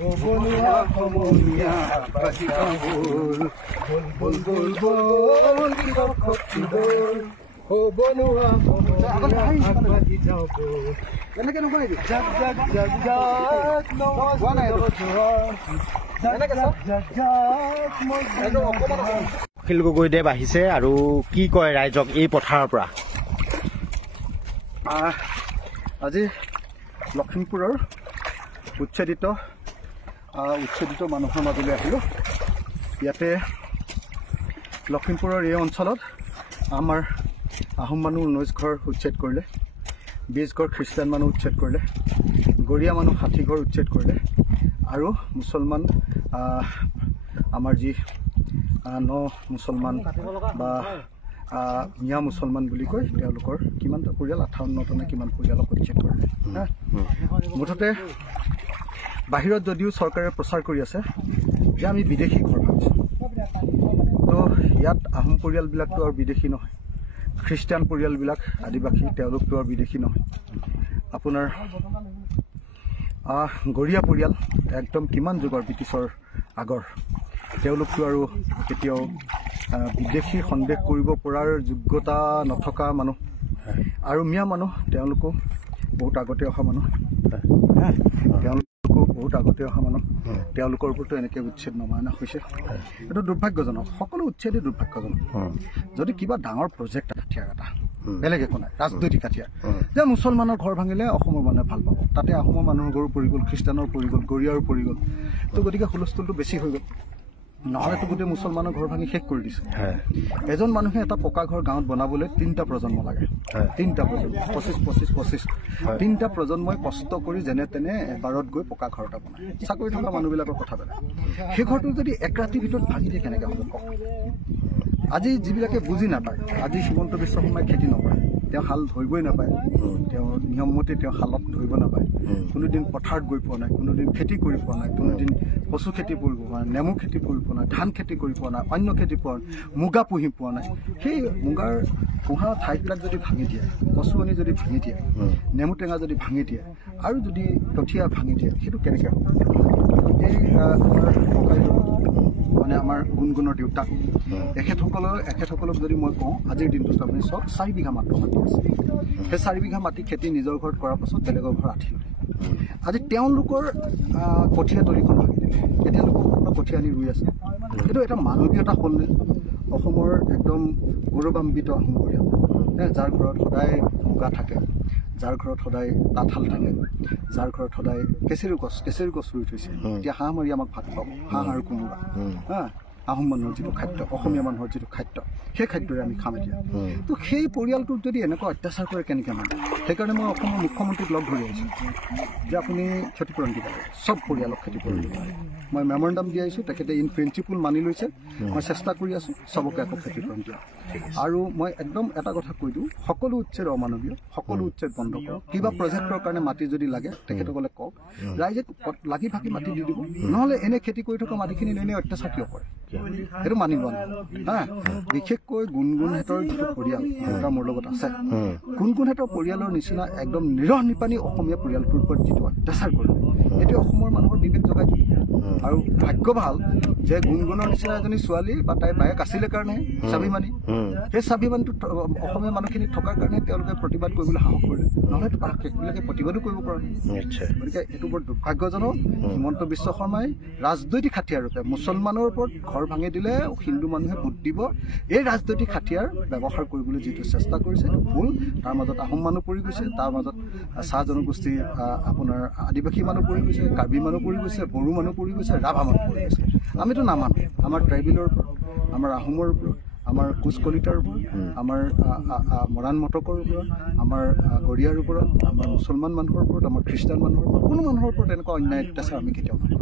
বনুয়া সমনীয়া বাজিকা বল বল বল বল বল ও বনুয়া সমনীয়া বাজিকা বল এনেকে নহয় জাগ জাগ জাগ জাগ কোৱা নাই অখিল গগৈদেৱ আহিছে আৰু কি কয় ৰাইজক এই পথাৰৰ পৰা? আজি লখিমপুৰৰ উচ্ছেদিত মানুহৰ মাজলৈ আহিলোঁ। ইয়াতে লখিমপুৰৰ এই অঞ্চলত আমাৰ আহোম মানুহ 19 ঘৰ উচ্ছেদ কৰিলে, 20 ঘৰ খ্ৰীষ্টান মানুহ উচ্ছেদ কৰিলে, গৰীয়া মানুহ 60 ঘৰ উচ্ছেদ কৰিলে আৰু মুছলমান আমাৰ যি মুছলমান বা মিয়া মুছলমান বুলি কয় তেওঁলোকৰ কিমানটা পৰিয়াল 58টা নে কিমান পৰিয়ালক উচ্ছেদ কৰিলে। মুঠতে বাহিৰত যদিও চৰকাৰে প্ৰচাৰ কৰি আছে যে আমি বিদেশী ঘৰ ভাবিছোঁ, তো ইয়াত আহোম পৰিয়ালবিলাকতো আৰু বিদেশী নহয়, খ্ৰীষ্টান পৰিয়ালবিলাক আদিবাসী তেওঁলোকতো আৰু বিদেশী নহয়। আপোনাৰ গৰীয়া পৰিয়াল একদম কিমান যুগৰ ব্ৰিটিছৰ আগৰ, তেওঁলোকতো আৰু কেতিয়াও বিদেশী সন্দেহ কৰিব পৰাৰ যোগ্যতা নথকা মানুহ। আৰু মিয়া মানুহ তেওঁলোকো বহুত আগতে অহা মানুহ, তেওঁলোকৰ ওপৰতো এনেকৈ উচ্ছেদ নমনা হৈছে। এইটো দুৰ্ভাগ্যজনক, সকলো উচ্ছেদেই দুৰ্ভাগ্যজনক। যদি কিবা ডাঙৰ প্ৰজেক্ট হাতিয়াৰ এটা বেলেগ একো নাই, ৰাজনৈতিক হাতিয়াৰ যে মুছলমানৰ ঘৰ ভাঙিলে অসমৰ মানুহে ভাল পাব, তাতে আহোমৰ মানুহৰ ঘৰো পৰি গ'ল, খ্ৰীষ্টানৰ পৰি গ'ল, গৰীয়াৰো পৰি গ'ল, তো গতিকে হুলস্থুলটো বেছি হৈ গ'ল। নহ'লেতো গোটেই মুছলমানৰ ঘৰ ভাঙি শেষ কৰি দিছে। এজন মানুহে এটা পকা ঘৰ গাঁৱত বনাবলৈ 3টা প্ৰজন্ম লাগে, 3টা প্ৰজন্ম 25 3টা প্ৰজন্মই কষ্ট কৰি যেনে তেনে এবাৰত গৈ পকা ঘৰ এটা বনায়। চাকৰি থকা মানুহবিলাকৰ কথা বেলেগ, সেই ঘৰটো যদি এক ৰাতিৰ ভিতৰত ভাঙি দিয়ে কেনেকৈ হ'ব কওক? আজি যিবিলাকে বুজি নাপায়, আজি হিমন্ত বিশ্ব শৰ্মাই খেতি নকৰে, তেওঁ হাল ধৰিবই নাপায়, তেওঁ নিয়মমতে তেওঁ হালত ধৰিব নাপায়, কোনোদিন পথাৰত গৈ পোৱা নাই, কোনোদিন খেতি কৰি পোৱা নাই, কোনোদিন কচু খেতি কৰিব পোৱা নাই, নেমু খেতি কৰি পোৱা নাই, ধান খেতি কৰি পোৱা নাই, অন্য খেতি পোৱা নাই, মুগা পুহি পোৱা নাই। সেই মুগাৰ পোহা ঠাইবিলাক যদি ভাঙি দিয়ে, কচুৱনি যদি ভাঙি দিয়ে, নেমু টেঙা যদি ভাঙি দিয়ে আৰু যদি কঠীয়া ভাঙি দিয়ে, সেইটো কেনেকৈ হ'ব? এই মানে আমাৰ গুণগুণৰ দেউতাক এখেতসকলক যদি মই কওঁ আজিৰ দিনটোত আপুনি চব 4 বিঘা মাটি আছে, সেই 4 বিঘা মাটি খেতি নিজৰ ঘৰত কৰাৰ পাছত বেলেগৰ ঘৰ আঠি ল'লে। আজি তেওঁলোকৰ কঠীয়া তলিখন ভাঙি দিলে, এতিয়া লোকসকলক কঠীয়া আনি ৰুই আছে। এইটো এটা মানৱীয়তা হ'লনে? অসমৰ একদম গৌৰৱান্বিত আহোম পৰিয়াল, যাৰ ঘৰত সদায় মুগা থাকে, যাৰ ঘৰত সদায় তাঁতশাল থাকে, যাৰ ঘৰত সদায় কেঁচেৰু গছ ৰুই থৈছে। এতিয়া হাঁহ মাৰি আমাক ভাত খুৱাব, হাঁহ আৰু কোমোৰা। আহোম মানুহৰ যিটো খাদ্য, অসমীয়া মানুহৰ যিটো খাদ্য, সেই খাদ্যৰে আমি খাম এতিয়া। তো সেই পৰিয়ালটোক যদি এনেকুৱা অত্যাচাৰ কৰে কেনেকৈ মানে? সেইকাৰণে মই অসমৰ মুখ্যমন্ত্ৰীক লগ ধৰি আহিছোঁ যে আপুনি ক্ষতিপূৰণ দিব লাগে, চব পৰিয়ালক ক্ষতিপূৰণ দিব লাগে। মই মেমৰেণ্ডাম দি আহিছোঁ, তেখেতে ইন প্ৰিন্সিপল মানি লৈছে, মই চেষ্টা কৰি আছোঁ চবকে আকৌ ক্ষতিপূৰণ দিয়া। আৰু মই একদম এটা কথা কৈ দিওঁ, সকলো উচ্ছেদ অমানৱীয়, সকলো উচ্ছেদ বন্ধ কৰক। কিবা প্ৰজেক্টৰ কাৰণে মাটি যদি লাগে তেখেতসকলে কওক, ৰাইজে লাগি ভাগি মাটি দি দিব, নহ'লে এনে খেতি কৰি থকা মাটিখিনি এনে অত্যাচাৰ কিয় কৰে? সেইটো মানি লোৱা নহয়। বিশেষকৈ গুণগুণহেঁতৰ যিটো পৰিয়াল এটা মোৰ লগত আছে, গুণগুণহেঁতৰ পৰিয়ালৰ নিচিনা একদম নিৰহ নিপানী অসমীয়া পৰিয়ালটোৰ ওপৰত যিটো অত্যাচাৰ কৰিলে, এইটো অসমৰ মানুহৰ বিবেক জগাই দিয়ে। আৰু ভাগ্য ভাল যে গুণগুণৰ নিচিনা এজনী ছোৱালী বা তাইৰ বায়েক আছিলে কাৰণে স্বাভিমানী, সেই স্বাভিমানটো অসমীয়া মানুহখিনি থকাৰ কাৰণে তেওঁলোকে প্ৰতিবাদ কৰিবলৈ সাহস কৰিলে, নহ'লেতো সেইবিলাকে প্ৰতিবাদো কৰিব পৰা নাই। গতিকে এইটো বৰ দুৰ্ভাগ্যজনক। হিমন্ত বিশ্ব শৰ্মাই ৰাজনৈতিক হাতিয়াৰৰূপে মুছলমানৰ ওপৰত ঘৰ ভাঙি দিলে হিন্দু মানুহে ভোট দিব, এই ৰাজনৈতিক হাতিয়াৰ ব্যৱহাৰ কৰিবলৈ যিটো চেষ্টা কৰিছে সেইটো ভুল। তাৰ মাজত আহোম মানুহ পৰি গৈছে, তাৰ মাজত চাহ জনগোষ্ঠীৰ আপোনাৰ আদিবাসী মানুহ পৰি গৈছে, কাৰ্বি মানুহ পৰি গৈছে, বড়ো মানুহ পৰি গৈছে, ৰাভা মানুহ পৰি গৈছে। আমিতো নামানো, আমাৰ ট্ৰাইবেলৰ ওপৰত, আমাৰ আহোমৰ ওপৰত, আমাৰ কোচ কলিতাৰ ওপৰত, আমাৰ মৰাণ মটকৰ ওপৰত, আমাৰ গৰীয়াৰ ওপৰত, আমাৰ মুছলমান মানুহৰ ওপৰত, আমাৰ খ্ৰীষ্টান মানুহৰ ওপৰত, কোনো মানুহৰ ওপৰত এনেকুৱা অন্যায় অত্যাচাৰ আমি কেতিয়াও নকৰোঁ।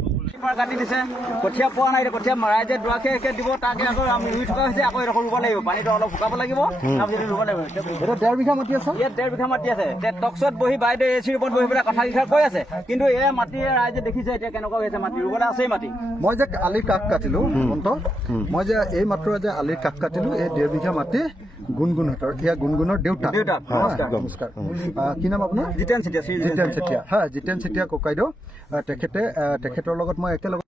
কাটি দিছে কঠীয়া পোৱা নাই কঠীয়া ৰাইজে দুৱাকে দিব তাকে আকৌ আমি ৰুই থকা হৈছে আকৌ এডোখৰ ৰুব লাগিব পানীটো অলপ শুকাব লাগিব তাৰপিছত ৰুব লাগিব এটা 1.5 বিঘা মাটি আছে ইয়াত 1.5 বিঘা মাটি আছে টকছত বহি বাইদেউ এচিৰ ওপৰত বহি পেলাই কথা লিখা কৈ আছে কিন্তু এই মাটি ৰাইজে দেখিছে এতিয়া কেনেকুৱা হৈছে মাটি ৰুবলৈ আছেই মাটি মই যে আলিৰ কাষ কাটিলো মই যে এই মাত্ৰ যে আলিৰ কাষ কাটিলো এই 1.5 বিঘা মাটি গুণগুণহঁতৰ এয়া গুণগুণৰ দেউতা নমস্কাৰ কি নাম আপোনাৰ জিতেন চেতিয়া জিতেন চেতিয়া ককাইদেউ তেখেতৰ লগত মই একেলগে